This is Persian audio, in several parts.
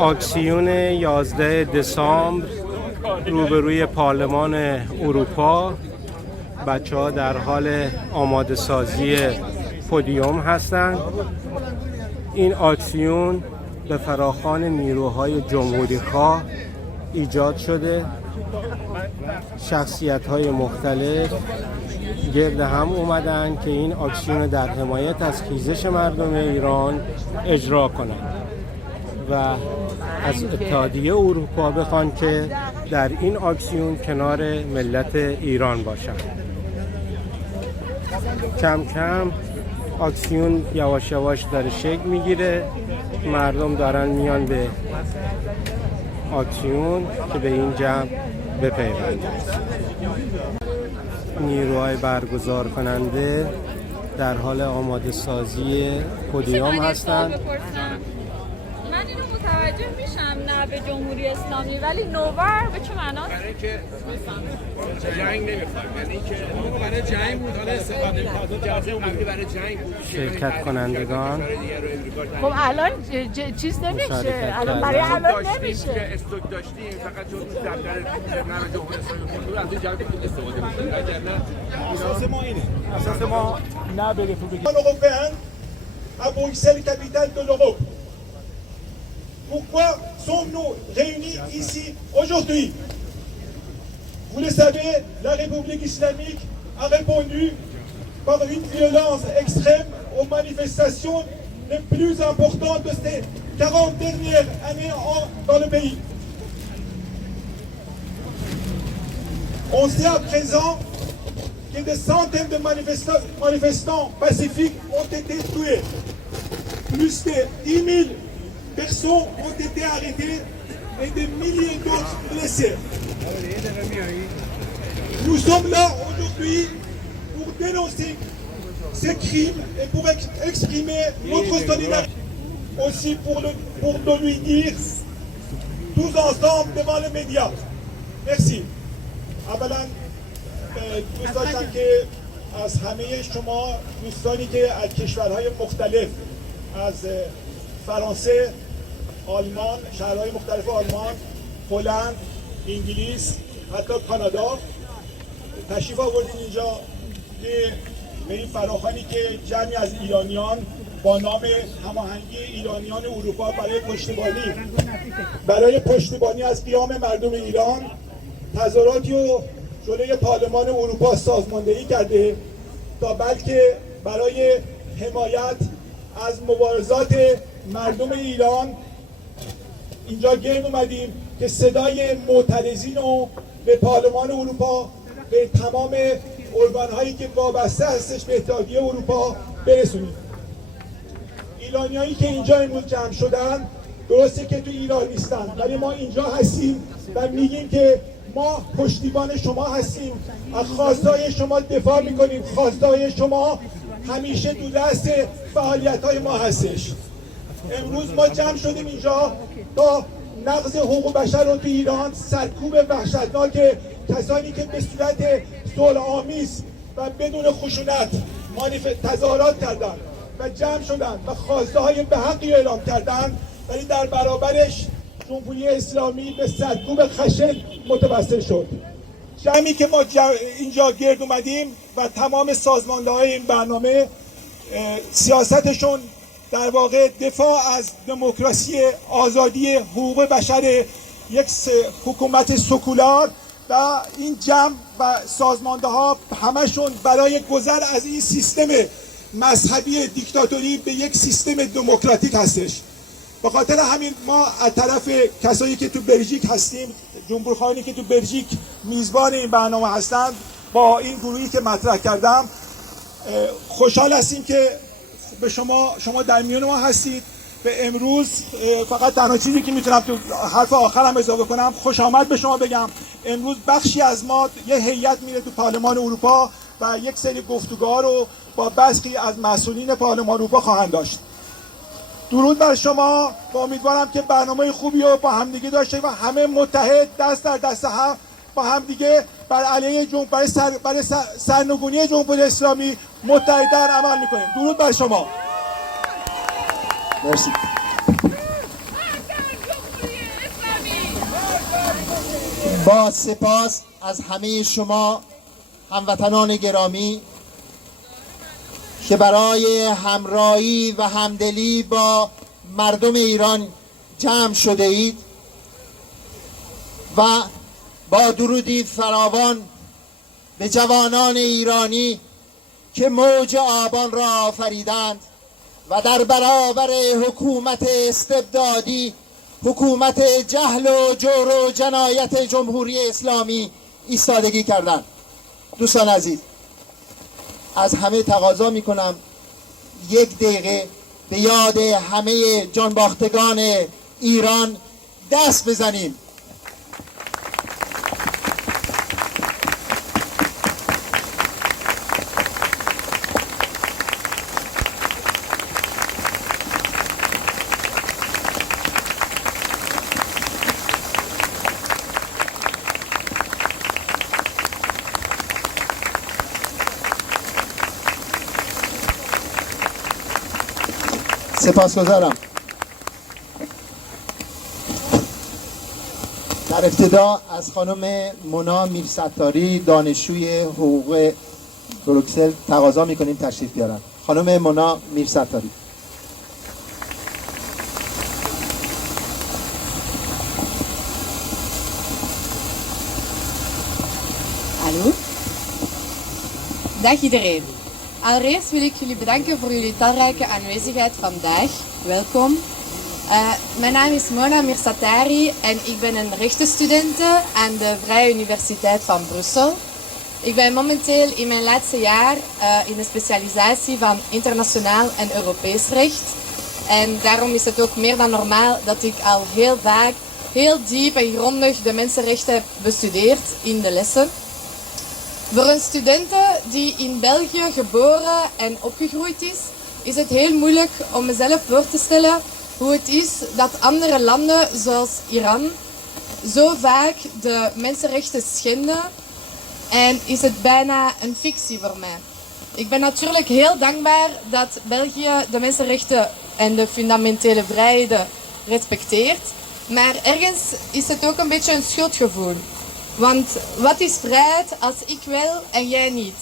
اکسیون 11 دسامبر روبروی پارلمان اروپا. بچه ها در حال آماده سازی پودیوم هستند. این اکسیون به فراخوان نیروهای جمهوری خواه ایجاد شده. شخصیت های مختلف گرد هم اومدن که این اکسیون در حمایت از خیزش مردم ایران اجرا کنند و از اتحادیه اروپا بخوان که در این اکسیون کنار ملت ایران باشند. کم کم اکسیون یواش یواش داره شکل میگیره. مردم دارن میان به اکسیون که به این جمع بپیوندند. نیروهای برگزار کننده در حال آماده سازی پودیوم هستند. من اینو متوجه میشم نه به جمهوری اسلامی، ولی نوور به چه معناست؟ برای اینکه جنگ نمیخوایم، یعنی اینکه برای جنگ بود، حالا استفاده قبلی برای جنگ بود. شرکت کنندگان خب الان چیز نمیشه، الان برای الان نمیشه که استوک داشتیم، فقط چون دفتر نام جمهوری اسلامی از این جنگ استفاده می‌کنیم. اساس ما اینه، اساس ما نه به رپوبلیک européen à Bruxelles, capitale de l'Europe. Pourquoi sommes-nous réunis ici aujourd'hui? Vous le savez, la République islamique a répondu par une violence extrême aux manifestations les plus importantes de ces 40 dernières années dans le pays. On sait à présent que des centaines de manifestants pacifiques ont été tués. Plus de 10 000 personnes ont été arrêtées et des milliers d'autres blessés. Nous sommes là aujourd'hui pour dénoncer ces crimes et pour exprimer notre solidarité. Aussi pour le lui dire tous ensemble devant les médias. Merci. اولا دوست داشتم که از همه شما دوستانی که از کشورهای مختلف، از فرانسه، آلمان، شهرهای مختلف آلمان، هلند، انگلیس، حتی کانادا تشریف آوردین اینجا که به این فراخوانی که جمعی از ایرانیان با نام هماهنگی ایرانیان اروپا برای پشتیبانی از قیام مردم ایران تظاهراتی رو جلوی پارلمان اروپا سازماندهی کرده تا بلکه برای حمایت از مبارزات مردم ایران اینجا گرد اومدیم که صدای معترضین رو به پارلمان اروپا، به تمام ارگان‌هایی که وابسته هستش به اتحادیه اروپا برسونیم. ایرانیایی که اینجا امروز جمع شدن درسته که تو ایران نیستن، ولی ما اینجا هستیم و میگیم که ما پشتیبان شما هستیم، از خواستهای شما دفاع میکنیم. خواستهای شما همیشه تو دست فعالیت‌های ما هستش. امروز ما جمع شدیم اینجا تا نقض حقوق بشر رو تو ایران، سرکوب وحشتناک کسانی که به صورت صلح‌آمیز و بدون خشونت تظاهرات کردند و جمع شدند و خواسته‌های به حقی اعلام کردند، ولی در برابرش جمهوری اسلامی به سرکوب خشن متوسل شد. جمعی که ما اینجا گرد اومدیم و تمام سازمانده‌های این برنامه سیاستشون در واقع دفاع از دموکراسی، آزادی، حقوق بشر، یک حکومت سکولار و این جمع و سازمانده‌ها همشون برای گذر از این سیستم مذهبی دیکتاتوری به یک سیستم دموکراتیک هستش. به خاطر همین ما از طرف کسایی که تو بلژیک هستیم، جمهورخواهانی که تو بلژیک میزبان این برنامه هستند، با این گروهی که مطرح کردم خوشحال هستیم که به شما در میان ما هستید. به امروز فقط تنها چیزی که میتونم تو حرف آخرم اضافه کنم، خوش آمد به شما بگم. امروز بخشی از ما یه هیئت میره تو پارلمان اروپا و یک سری گفتگوها رو با بخشی از مسئولین پارلمان اروپا خواهند داشت. درود بر شما و امیدوارم که برنامه خوبی رو با همدیگه داشته و همه متحد دست در دست هم با همدیگه بر علیه برای سرنگونی جمهوری اسلامی متحدانه عمل میکنیم. درود بر شما. مرسی. با سپاس از همه شما هموطنان گرامی که برای همراهی و همدلی با مردم ایران جمع شده اید و با درودی فراوان به جوانان ایرانی که موج آبان را آفریدند و در برابر حکومت استبدادی، حکومت جهل و جور و جنایت جمهوری اسلامی ایستادگی کردند. دوستان عزیز، از همه تقاضا میکنم 1 دقیقه به یاد همه جانباختگان ایران دست بزنیم. سپاسگزارم. در ابتدا از خانم مونا میرستاری دانشجوی حقوق بروکسل تقاضا میکنیم تشریف بیارن. خانم مونا میرستاری. Hallo. Dag iedereen. Allereerst wil ik jullie bedanken voor jullie talrijke aanwezigheid vandaag. Welkom. Mijn naam is Mona Mirsatari en ik ben een rechtenstudente aan de Vrije Universiteit van Brussel. Ik ben momenteel in mijn laatste jaar in de specialisatie van internationaal en Europees recht. En daarom is het ook meer dan normaal dat ik al heel vaak, heel diep en grondig de mensenrechten heb bestudeerd in de lessen. Voor een student die in België geboren en opgegroeid is het heel moeilijk om mezelf voor te stellen hoe het is dat andere landen zoals Iran zo vaak de mensenrechten schenden en is het bijna een fictie voor mij. Ik ben natuurlijk heel dankbaar dat België de mensenrechten en de fundamentele vrijheden respecteert, maar ergens is het ook een beetje een schuldgevoel. Want wat is vrijheid als ik wil en jij niet?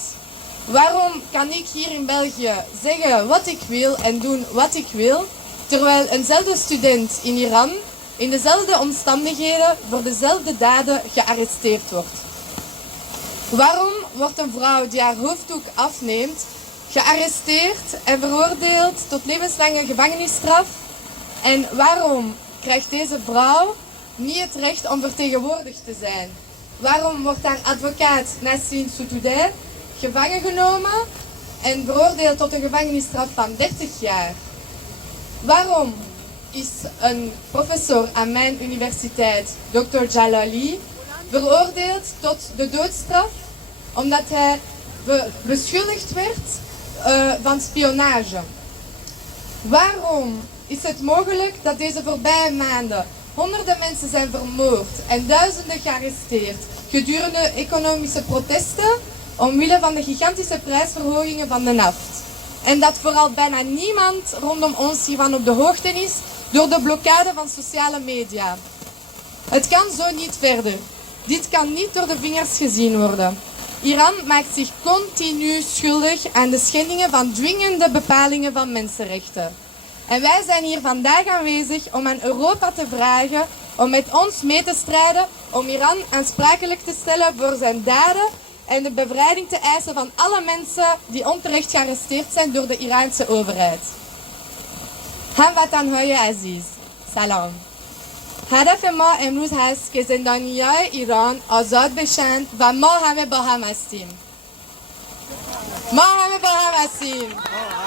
Waarom kan ik hier in België zeggen wat ik wil en doen wat ik wil, terwijl eenzelfde student in Iran in dezelfde omstandigheden voor dezelfde daden gearresteerd wordt? Waarom wordt een vrouw die haar hoofddoek afneemt gearresteerd en veroordeeld tot levenslange gevangenisstraf? En waarom krijgt deze vrouw niet het recht om vertegenwoordigd te zijn? Waarom wordt haar advocaat Nasrin Sotoudeh gevangen genomen en veroordeeld tot een gevangenisstraf van 30 jaar? Waarom is een professor aan mijn universiteit, Dr. Jalali, veroordeeld tot de doodstraf omdat hij beschuldigd werd van spionage? Waarom is het mogelijk dat deze voorbije maanden honderden mensen zijn vermoord en duizenden gearresteerd gedurende economische protesten omwille van de gigantische prijsverhogingen van de naft? En dat vooral bijna niemand rondom ons hiervan op de hoogte is door de blokkade van sociale media. Het kan zo niet verder. Dit kan niet door de vingers gezien worden. Iran maakt zich continu schuldig aan de schendingen van dwingende bepalingen van mensenrechten. En wij zijn hier vandaag aanwezig om aan Europa te vragen om met ons mee te strijden om Iran aansprakelijk te stellen voor zijn daden en de bevrijding te eisen van alle mensen die onterecht gearresteerd zijn door de Iraanse overheid. هموطن‌های عزیز، سلام. هدف ما امروز هست که زندانیای ایران آزاد بشن و ما همه با هم هستیم.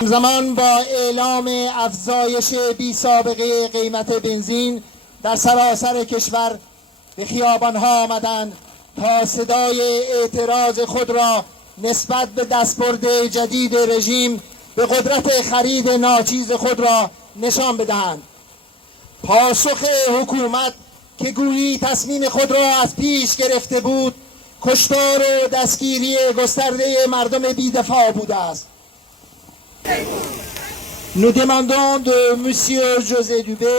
زمان با اعلام افزایش بی سابقه قیمت بنزین در سراسر کشور به خیابان‌ها آمدند تا صدای اعتراض خود را نسبت به دستبرد جدید رژیم به قدرت خرید ناچیز خود را نشان بدهند. پاسخ حکومت که گویی تصمیم خود را از پیش گرفته بود، کشتار و دستگیری گسترده مردم بی‌دفاع بوده است. Nous demandons de Monsieur José Dubé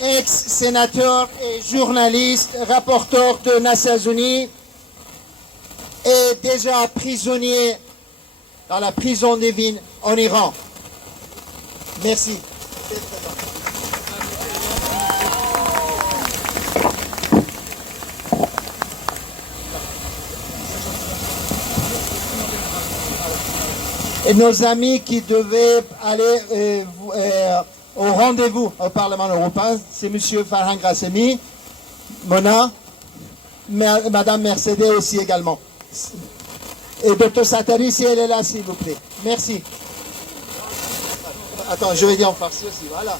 ex-sénateur et journaliste, rapporteur des Nations Unies, est déjà prisonnier dans la prison d'Evin en Iran. Merci. Et nos amis qui devaient aller au rendez-vous au Parlement européen, c'est M. Farhang Ghasemi, Mona, Madame Mercedes aussi également. Et Dr Satari, si elle est là, s'il vous plaît. Merci. Attends, je vais dire en farsi aussi, voilà.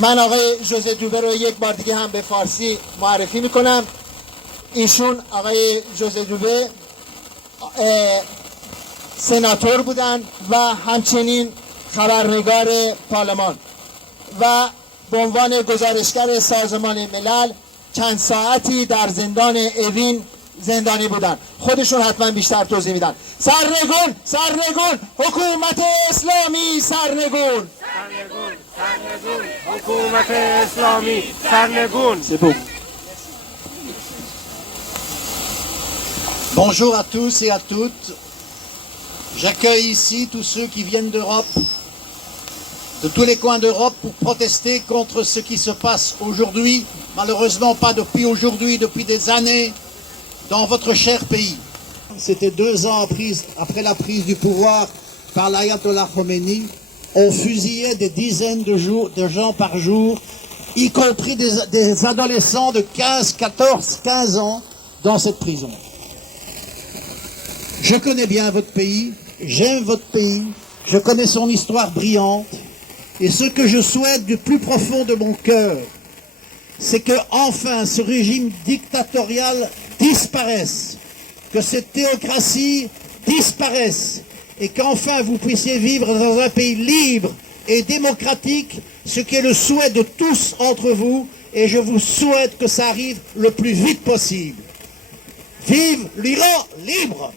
من آقای جوزه دوبه رو یک بار دیگه هم به فارسی معرفی میکنم. ایشون آقای جوزه دوبه سناتور بودن و همچنین خبرنگار پارلمان و به عنوان گزارشگر سازمان ملل چند ساعتی در زندان اوین زندانی بودن. خودشون حتما بیشتر توضیح میدن. سرنگون سرنگون حکومت اسلامی سرنگون سرنگون سرنگون حکومت اسلامی سرنگون. Bonjour à tous et à toutes. J'accueille ici tous ceux qui viennent d'Europe, de tous les coins d'Europe, pour protester contre ce qui se passe aujourd'hui, malheureusement pas depuis aujourd'hui, depuis des années, dans votre cher pays. C'était 2 ans après la prise du pouvoir par l'Ayatollah Khomeini. On fusillait des dizaines de gens par jour, y compris des adolescents de 15 ans dans cette prison. Je connais bien votre pays, j'aime votre pays, je connais son histoire brillante, et ce que je souhaite du plus profond de mon cœur, c'est que enfin ce régime dictatorial disparaisse, que cette théocratie disparaisse, et qu'enfin vous puissiez vivre dans un pays libre et démocratique, ce qui est le souhait de tous entre vous, et je vous souhaite que ça arrive le plus vite possible. Vive l'Iran libre!